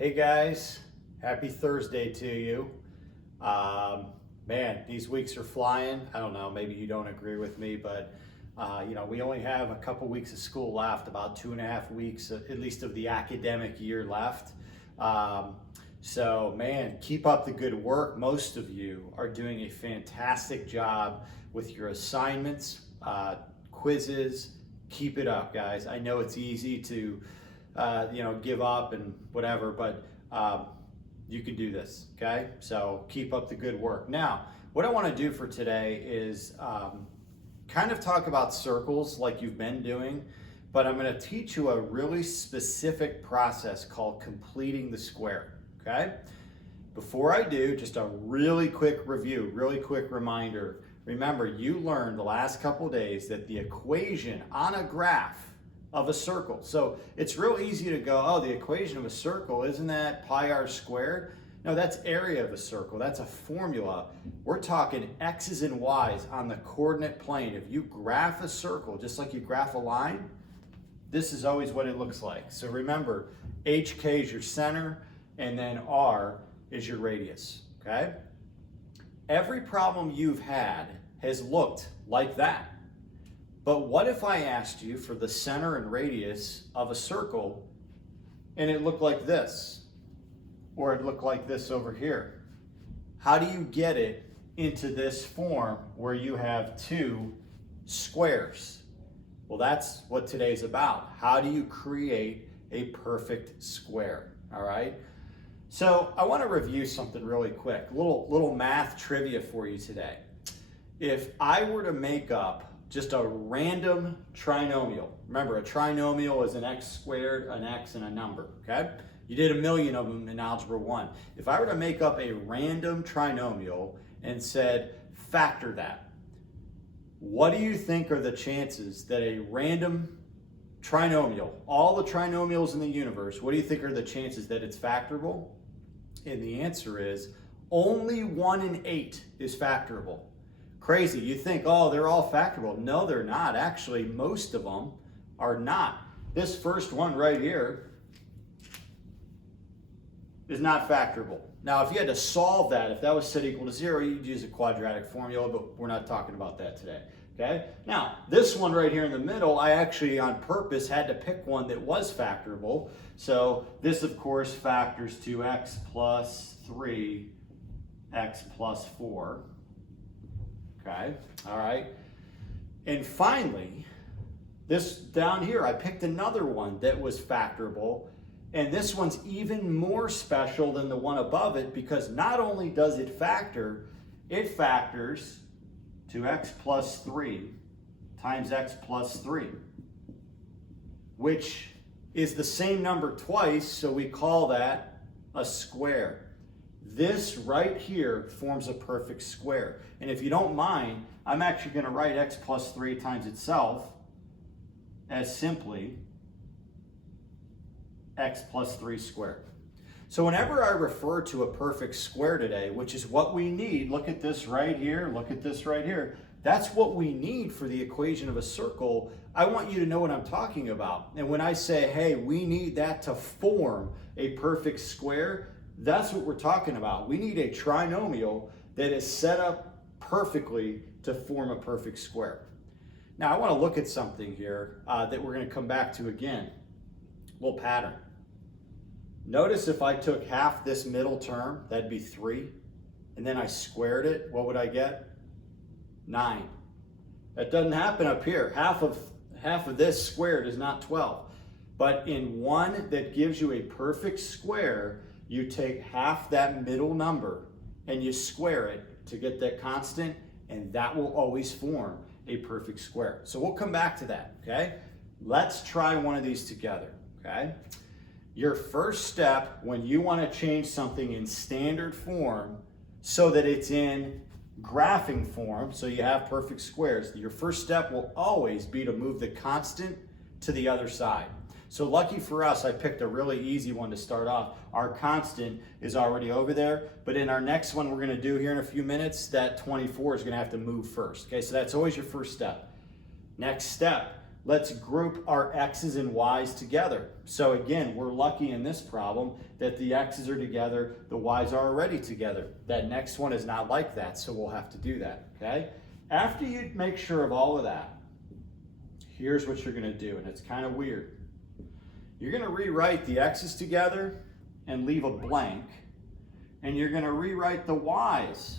Hey guys, happy Thursday to you. Man, these weeks are flying. I don't know, maybe you don't agree with me, but we only have a couple weeks of school left, about 2.5 weeks at least of the academic year left. So man, keep up the good work. Most of you are doing a fantastic job with your assignments, quizzes. Keep it up, guys. I know it's easy to give up and whatever, but you can do this, okay? So keep up the good work. Now, what I want to do for today is kind of talk about circles like you've been doing, but I'm going to teach you a really specific process called completing the square, okay? Before I do, just a really quick review, really quick reminder. Remember, you learned the last couple days that the equation on a graph of a circle. So it's real easy to go, oh, the equation of a circle, isn't that pi r squared? No, that's area of a circle. That's a formula. We're talking x's and y's on the coordinate plane. If you graph a circle, just like you graph a line, this is always what it looks like. So remember, HK is your center, and then R is your radius, okay? Every problem you've had has looked like that. But what if I asked you for the center and radius of a circle and it looked like this, or it looked like this over here? How do you get it into this form where you have two squares? Well, that's what today's about. How do you create a perfect square, all right? So I want to review something really quick, a little math trivia for you today. If I were to make up just a random trinomial. Remember, a trinomial is an x squared, an x, and a number, okay? You did 1,000,000 of them in Algebra 1. If I were to make up a random trinomial and said, factor that, what do you think are the chances that a random trinomial, all the trinomials in the universe, what do you think are the chances that it's factorable? And the answer is only 1 in 8 is factorable. Crazy. You think, oh, they're all factorable. No, they're not. Actually, most of them are not. This first one right here is not factorable. Now, if you had to solve that, if that was set equal to 0, you'd use a quadratic formula, but we're not talking about that today. Okay? Now, this one right here in the middle, I actually on purpose had to pick one that was factorable. So this, of course, factors to x plus 3, x plus 4. Okay, all right. And finally, this down here, I picked another one that was factorable. And this one's even more special than the one above it because not only does it factors to x plus 3 times x plus 3, which is the same number twice, so we call that a square. This right here forms a perfect square. And if you don't mind, I'm actually going to write x plus 3 times itself as simply x plus 3 squared. So whenever I refer to a perfect square today, which is what we need, look at this right here, look at this right here, that's what we need for the equation of a circle. I want you to know what I'm talking about. And when I say, hey, we need that to form a perfect square, that's what we're talking about. We need a trinomial that is set up perfectly to form a perfect square. Now, I want to look at something here that we're going to come back to again. A little pattern. Notice if I took half this middle term, that'd be 3, and then I squared it, what would I get? 9. That doesn't happen up here. Half of this squared is not 12. But in one that gives you a perfect square, you take half that middle number and you square it to get that constant, and that will always form a perfect square. So we'll come back to that, okay? Let's try one of these together, okay? Your first step when you want to change something in standard form so that it's in graphing form, so you have perfect squares, your first step will always be to move the constant to the other side. So lucky for us, I picked a really easy one to start off. Our constant is already over there, but in our next one we're going to do here in a few minutes, that 24 is going to have to move first. Okay, so that's always your first step. Next step, let's group our x's and y's together. So again, we're lucky in this problem that the x's are together, the y's are already together. That next one is not like that, so we'll have to do that, okay? After you make sure of all of that, here's what you're gonna do, and it's kind of weird. You're gonna rewrite the x's together and leave a blank, and you're gonna rewrite the y's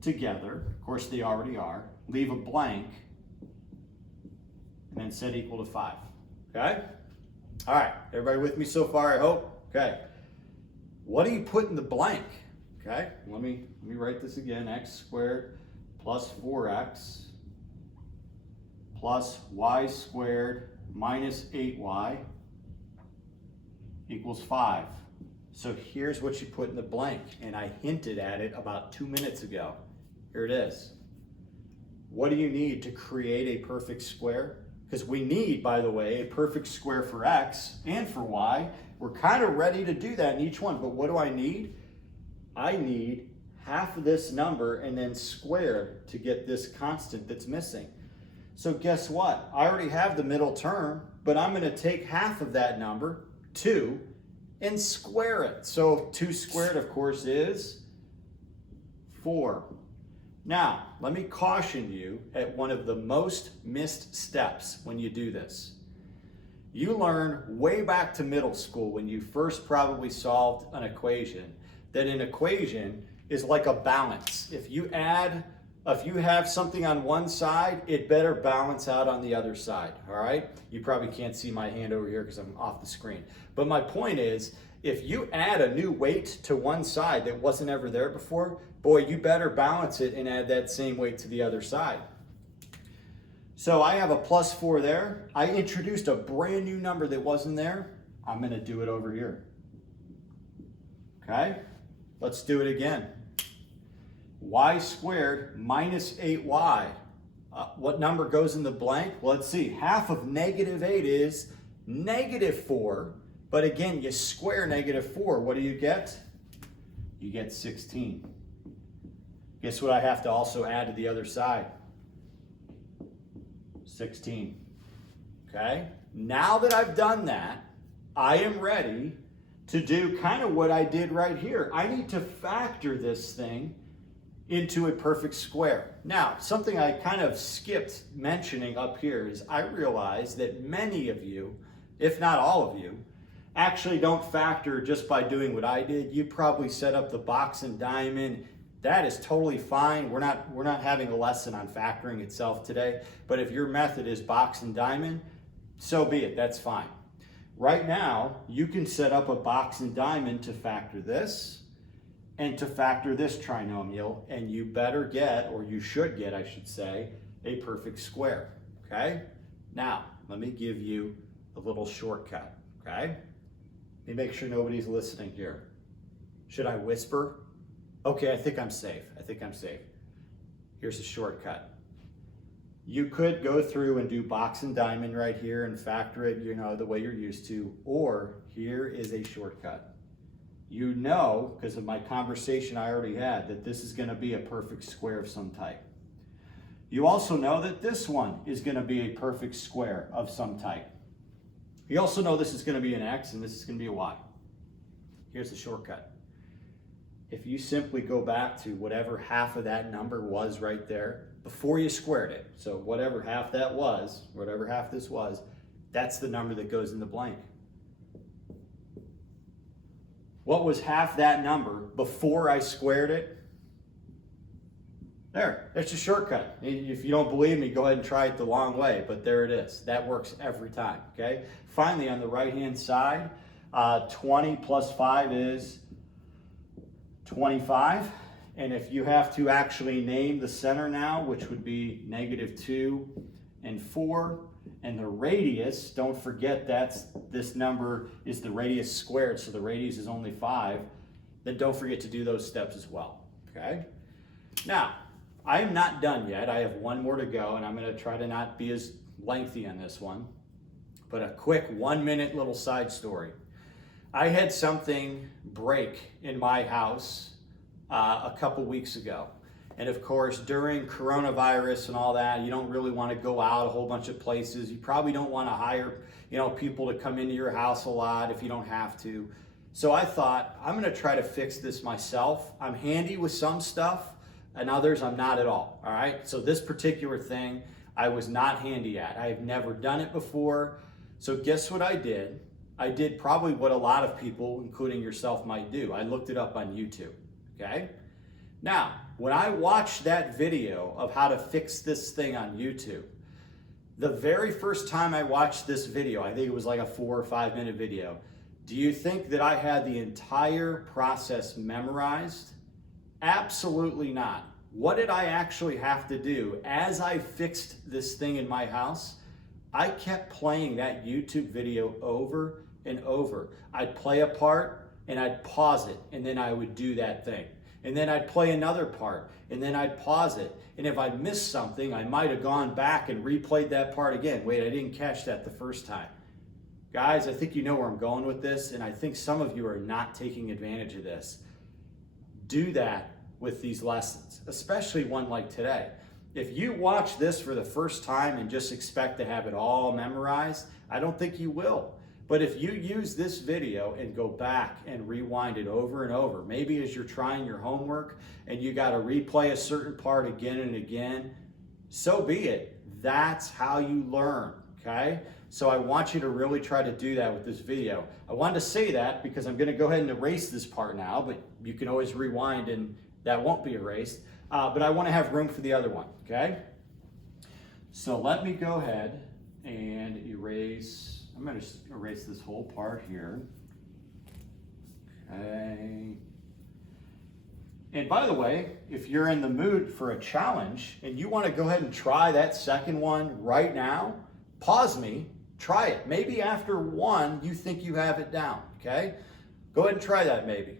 together, of course they already are, leave a blank, and then set equal to 5, okay? All right, everybody with me so far, I hope? Okay, what do you put in the blank? Okay, let me write this again, x squared plus 4x plus y squared minus 8y equals 5. So here's what you put in the blank, and I hinted at it about 2 minutes ago. Here it is. What do you need to create a perfect square? Because we need, by the way, a perfect square for x and for y. We're kind of ready to do that in each one, but what do I need? I need half of this number and then squared to get this constant that's missing. So guess what? I already have the middle term, but I'm going to take half of that number, 2, and square it. So 2 squared, of course, is 4. Now, let me caution you at one of the most missed steps when you do this. You learn way back to middle school when you first probably solved an equation that an equation is like a balance. If you have something on one side, it better balance out on the other side, all right? You probably can't see my hand over here because I'm off the screen. But my point is, if you add a new weight to one side that wasn't ever there before, boy, you better balance it and add that same weight to the other side. So I have a plus 4 there. I introduced a brand new number that wasn't there. I'm going to do it over here. Okay? Let's do it again. Y squared minus 8y. What number goes in the blank? Well, let's see. Half of negative 8 is negative 4. But again, you square negative 4. What do you get? You get 16. Guess what I have to also add to the other side? 16. Okay? Now that I've done that, I am ready to do kind of what I did right here. I need to factor this thing into a perfect square. Now, something I kind of skipped mentioning up here is I realize that many of you, if not all of you, actually don't factor just by doing what I did. You probably set up the box and diamond. That is totally fine. We're not having a lesson on factoring itself today, but if your method is box and diamond, so be it, that's fine. Right now, you can set up a box and diamond to factor this and to factor this trinomial, and you better get, or you should get, I should say, a perfect square, okay? Now, let me give you a little shortcut, okay? Let me make sure nobody's listening here. Should I whisper? Okay, I think I'm safe. I think I'm safe. Here's a shortcut. You could go through and do box and diamond right here and factor it, you know, the way you're used to, or here is a shortcut. You know, because of my conversation I already had, that this is going to be a perfect square of some type. You also know that this one is going to be a perfect square of some type. You also know this is going to be an x and this is going to be a y. Here's the shortcut. If you simply go back to whatever half of that number was right there before you squared it, so whatever half that was, whatever half this was, that's the number that goes in the blank. What was half that number before I squared it? There, it's a shortcut. If you don't believe me, go ahead and try it the long way, but there it is. That works every time, okay? Finally, on the right-hand side, 20 plus 5 is 25. And if you have to actually name the center now, which would be -2 and 4, and the radius, don't forget this number is the radius squared, so the radius is only 5, then don't forget to do those steps as well, okay? Now, I am not done yet. I have one more to go, and I'm going to try to not be as lengthy on this one, but a quick 1-minute little side story. I had something break in my house a couple weeks ago, And of course, during coronavirus and all that, you don't really want to go out a whole bunch of places. You probably don't want to hire, people to come into your house a lot if you don't have to. So I thought, I'm going to try to fix this myself. I'm handy with some stuff and others I'm not at all right? So this particular thing, I was not handy at. I have never done it before. So guess what I did? I did probably what a lot of people, including yourself, might do. I looked it up on YouTube, okay? Now, when I watched that video of how to fix this thing on YouTube, the very first time I watched this video, I think it was like a 4 or 5 minute video, do you think that I had the entire process memorized? Absolutely not. What did I actually have to do as I fixed this thing in my house? I kept playing that YouTube video over and over. I'd play a part and I'd pause it, and then I would do that thing. And then I'd play another part and then I'd pause it. And if I missed something, I might have gone back and replayed that part again. Wait, I didn't catch that the first time. Guys, I think you know where I'm going with this, and I think some of you are not taking advantage of this. Do that with these lessons, especially one like today. If you watch this for the first time and just expect to have it all memorized, I don't think you will. But if you use this video and go back and rewind it over and over, maybe as you're trying your homework and you got to replay a certain part again and again, so be it. That's how you learn, okay? So I want you to really try to do that with this video. I wanted to say that because I'm going to go ahead and erase this part now, but you can always rewind and that won't be erased. But I want to have room for the other one, okay? So let me go ahead and erase. I'm going to just erase this whole part here. Okay. And by the way, if you're in the mood for a challenge and you want to go ahead and try that second one right now, pause me, try it. Maybe after one, you think you have it down, okay? Go ahead and try that maybe.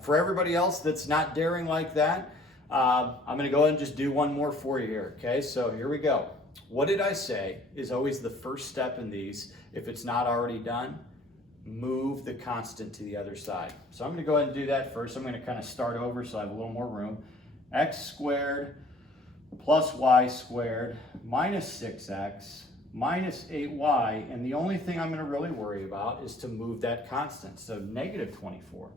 For everybody else that's not daring like that, I'm going to go ahead and just do one more for you here, okay? So here we go. What did I say is always the first step in these? If it's not already done, move the constant to the other side. So I'm going to go ahead and do that first. I'm going to kind of start over so I have a little more room. X squared plus y squared minus 6x minus 8y, and the only thing I'm going to really worry about is to move that constant, so negative 24.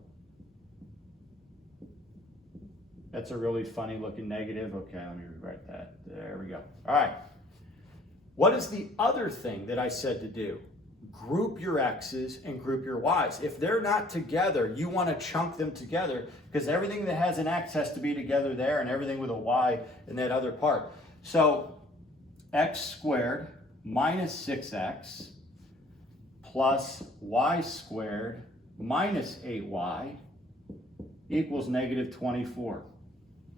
That's a really funny looking negative. Okay, let me rewrite that. There we go. All right. What is the other thing that I said to do? Group your x's and group your y's. If they're not together, you want to chunk them together because everything that has an x has to be together there and everything with a y in that other part. So x squared minus 6x plus y squared minus 8y equals negative 24.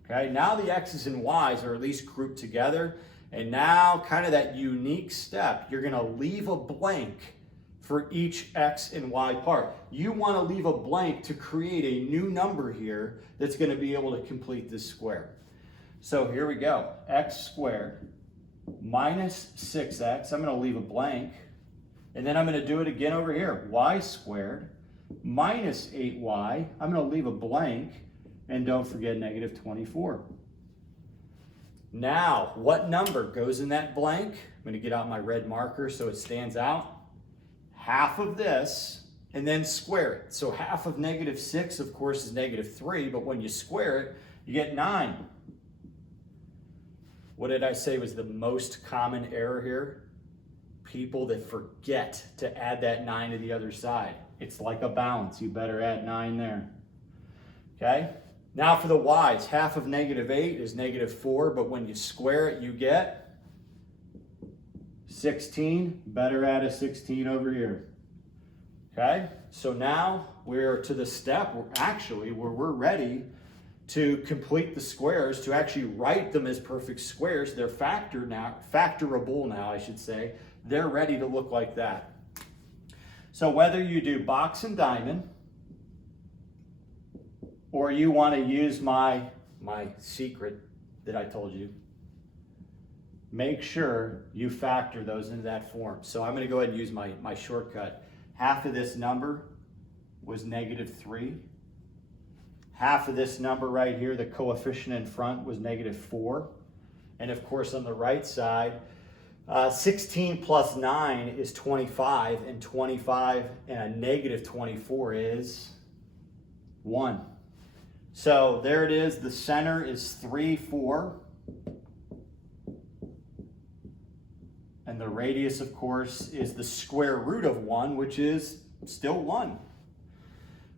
Okay, now the x's and y's are at least grouped together. And now kind of that unique step, you're going to leave a blank for each x and y part. You want to leave a blank to create a new number here that's going to be able to complete this square. So here we go. X squared minus 6x. I'm going to leave a blank. And then I'm going to do it again over here. Y squared minus 8y. I'm going to leave a blank. And don't forget negative 24. Now, what number goes in that blank? I'm going to get out my red marker so it stands out. Half of this, and then square it. So half of negative 6, of course, is negative 3, but when you square it, you get 9. What did I say was the most common error here? People that forget to add that 9 to the other side. It's like a balance. You better add 9 there. Okay? Now for the y's, half of negative 8 is negative 4, but when you square it, you get 16. Better add a 16 over here. Okay? So now we're to the step where we're ready to complete the squares, to actually write them as perfect squares. They're factorable now, I should say. They're ready to look like that. So whether you do box and diamond, or you want to use my secret that I told you, make sure you factor those into that form. So I'm going to go ahead and use my shortcut. Half of this number was negative 3. half of this number right here, the coefficient in front, was -4. And of course on the right side, 16 plus 9 is 25, and 25 and a -24 is 1. So there it is. The center is 3, 4. And the radius, of course, is the square root of 1, which is still 1.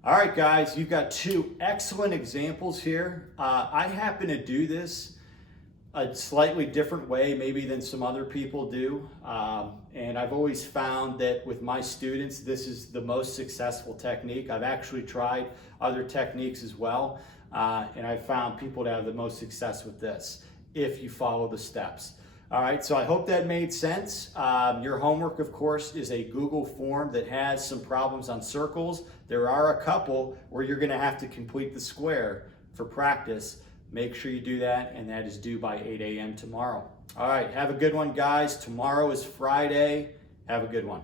All right, guys, you've got 2 excellent examples here. I happen to do this a slightly different way maybe than some other people do. And I've always found that with my students, this is the most successful technique. I've actually tried other techniques as well. And I've found people to have the most success with this if you follow the steps. All right, so I hope that made sense. Your homework, of course, is a Google form that has some problems on circles. There are a couple where you're gonna have to complete the square for practice. Make sure you do that, and that is due by 8 a.m. tomorrow. All right, have a good one, guys. Tomorrow is Friday. Have a good one.